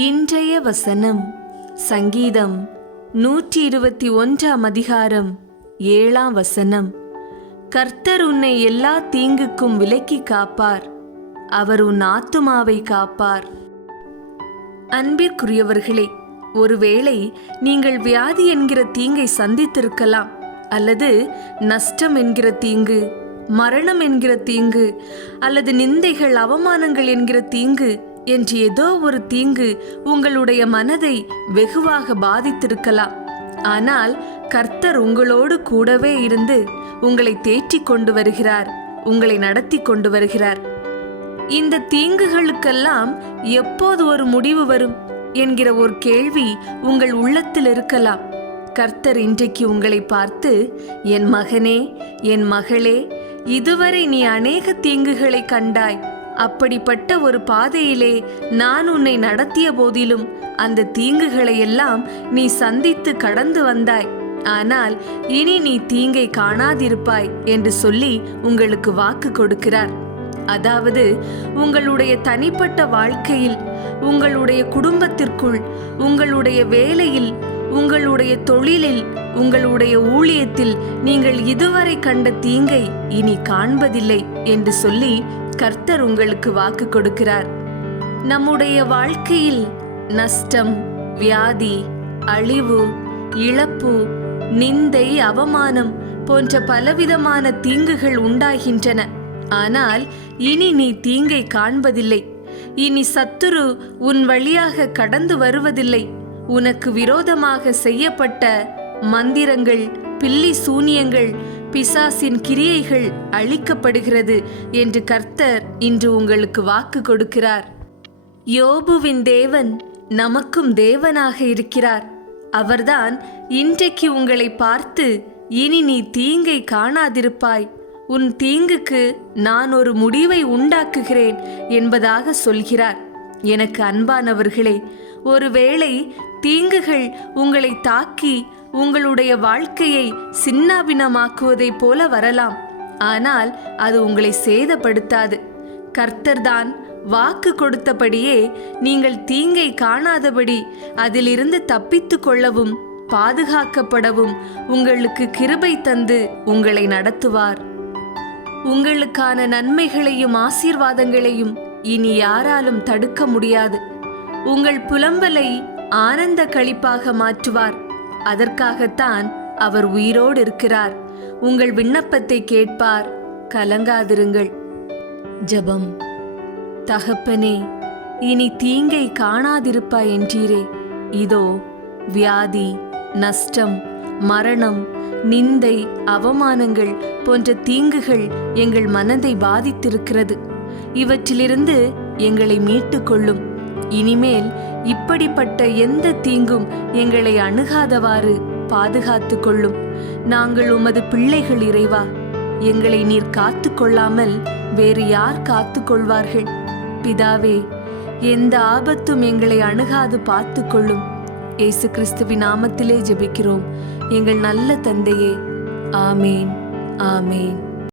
இன்றைய வசனம் சங்கீதம் நூற்றி இருபத்தி ஒன்றாம் அதிகாரம் ஏழாம் வசனம். கர்த்தர் உன்னை எல்லா தீங்குக்கும் விலக்கி காப்பார். அவர் உன் ஆத்துமாவை காப்பார். அன்பிற்குரியவர்களே ஒருவேளை நீங்கள் வியாதி என்கிற தீங்கை சந்தித்திருக்கலாம் அல்லது நஷ்டம் என்கிற தீங்கு மரணம் என்கிற தீங்கு அல்லது நிந்தைகள் அவமானங்கள் என்கிற தீங்கு என்று ஏதோ ஒரு தீங்கு உங்களுடைய மனதை வெகுவாக பாதித்திருக்கலாம். ஆனால் கர்த்தர் உங்களோடு கூடவே இருந்து உங்களை தேற்றிக் கொண்டு வருகிறார் உங்களை நடத்தி கொண்டு வருகிறார். இந்த தீங்குகளுக்கெல்லாம் எப்போது ஒரு முடிவு வரும் என்கிற ஒரு கேள்வி உங்கள் உள்ளத்தில் இருக்கலாம். கர்த்தர் இன்றைக்கு உங்களை பார்த்து என் மகனே என் மகளே இதுவரை நீ அநேக தீங்குகளை கண்டாய். அப்படிப்பட்ட ஒரு பாதையிலே நான் உன்னை நடத்திய போதிலும் அந்த தீங்குகளை எல்லாம் நீ சந்தித்து கடந்து வந்தாய். ஆனால் இனி நீ தீங்கை காணாதிருப்பாய் என்று சொல்லி உங்களுக்கு வாக்கு கொடுக்கிறார். அதாவது உங்களுடைய தனிப்பட்ட வாழ்க்கையில் உங்களுடைய குடும்பத்திற்குள் உங்களுடைய வேலையில் உங்களுடைய தொழிலில் உங்களுடைய ஊழியத்தில் நீங்கள் இதுவரை கண்ட தீங்கை இனி காண்பதில்லை என்று சொல்லி கர்த்தர் உங்களுக்கு வாக்கு கொடுக்கிறார். நம்முடைய வாழ்க்கையில் நஷ்டம் வியாதி அழிவு இழப்பு நிந்தை அவமானம் போன்ற பலவிதமான தீங்குகள் உண்டாகின்றன. ஆனால் இனி நீ தீங்கை காண்பதில்லை. இனி சத்துரு உன் வழியாக கடந்து வருவதில்லை. உனக்கு விரோதமாக செய்யப்பட்ட மந்திரங்கள் பில்லி சூனியங்கள் பிசாசின் கிரியைகள் அழிக்கப்படுகிறது என்று கர்த்தர் இன்று உங்களுக்கு வாக்கு கொடுக்கிறார். யோபுவின் தேவன் நமக்கும் தேவனாக இருக்கிறார். அவர்தான் இன்றைக்கு உங்களை பார்த்து இனி நீ தீங்கை காணாதிருப்பாய். உன் தீங்குக்கு நான் ஒரு முடிவை உண்டாக்குகிறேன் என்பதாக சொல்கிறார். எனக்கு அன்பானவர்களே ஒருவேளை தீங்குகள் உங்களை தாக்கி உங்களுடைய வாழ்க்கையை சின்னாபினமாக்குவதைப் போல வரலாம். ஆனால் அது உங்களை சேதப்படுத்தாது. கர்த்தர்தான் வாக்கு கொடுத்தபடியே நீங்கள் தீங்கை காணாதபடி அதிலிருந்து தப்பித்து கொள்ளவும் பாதுகாக்கப்படவும் உங்களுக்கு கிருபை தந்து உங்களை நடத்துவார். உங்களுக்கான நன்மைகளையும் ஆசீர்வாதங்களையும் இனி யாராலும் தடுக்க முடியாது. உங்கள் புலம்பலை ஆனந்த களிப்பாக மாற்றுவார். அதற்காகத்தான் அவர் உயிரோடு இருக்கிறார். உங்கள் விண்ணப்பத்தை கேட்பார். கலங்காதிருங்கள். ஜெபம். தகப்பனே இனி தீங்கை காணாதிருப்பாய் என்றீரே. இதோ வியாதி நஷ்டம் மரணம் நிந்தை அவமானங்கள் போன்ற தீங்குகள் எங்கள் மனதை பாதித்திருக்கிறது. இவற்றிலிருந்து எங்களை மீட்டுக்கொள்ளும் இனிமேல் இப்படிப்பட்ட எந்த தீங்கும் எங்களை அணுகாதவாறு பாதுகாத்து கொள்ளும். நாங்கள் உமது பிள்ளைகள் இறைவா எங்களை நீர் காத்து கொள்ளாமல் வேறு யார் காத்து கொள்வார்கள்? பிதாவே எந்த ஆபத்தும் எங்களை அணுகாது பார்த்து கொள்ளும். ஏசு கிறிஸ்துவின் நாமத்திலே ஜெபிக்கிறோம். எங்கள் நல்ல தந்தையே ஆமேன் ஆமேன்.